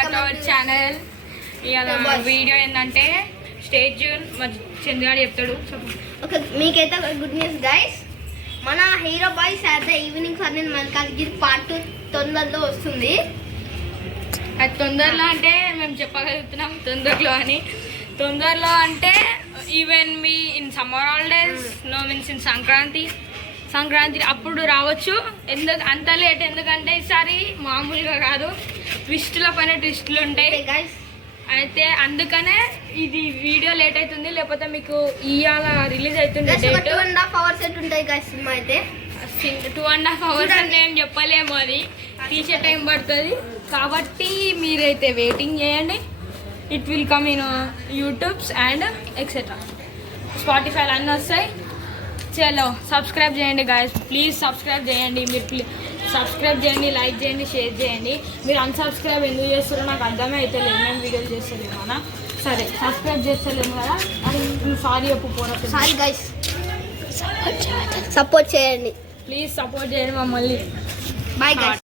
Back to our channel. ఇవాళ video ఏంటంటే stage చంద్రగాడు చెప్తాడు. ఓకే, మీకైతే గుడ్ న్యూస్ గైస్. మన హీరో బాయ్స్ అయితే ఈవినింగ్ ఫర్ మల్కాజ్గిరి పార్ట్ 2 తొందరలో వస్తుంది. అది తొందరలో అంటే మేము చెప్పగలుగుతున్నాం తొందరలో అని. తొందరలో అంటే ఈవెన్ మీ in summer holidays, no means in Sankranti అప్పుడు రావచ్చు. అంత లేట్ ఎందుకంటే ఈసారి మామూలుగా కాదు, ట్విస్టుల పైన ట్విస్టులు ఉంటాయి గైస్. అయితే అందుకనే ఇది వీడియో లేట్ అవుతుంది. లేకపోతే మీకు ఇవాళ రిలీజ్ అవుతుంది డేట్. 2.5 hours ఉంటాయి గైస్. సినిమా అయితే 2.5 hours అంటే ఏం చెప్పలేము, అది తీసే టైం పడుతుంది. కాబట్టి మీరైతే వెయిటింగ్ చేయండి. It will come in YouTubes and etcetera స్పాటిఫైలో అన్నీ వస్తాయి. చలో సబ్స్క్రైబ్ చేయండి గాయస్, ప్లీజ్ సబ్స్క్రైబ్ చేయండి. మీరు సబ్స్క్రైబ్ చేయండి, లైక్ చేయండి, షేర్ చేయండి. మీరు అన్సబ్స్క్రైబ్ ఎందుకు చేస్తారో నాకు అర్థమే అయితే లేదు. మేము వీడియోలు చేస్తలేము అన్న. సరే సబ్స్క్రైబ్ చేస్తలేము కదా అది సారీ ఒప్పుకోరా. సారీ గైస్, సపోర్ట్ చేయండి, ప్లీజ్ సపోర్ట్ చేయండి మమ్మల్ని. Bye guys.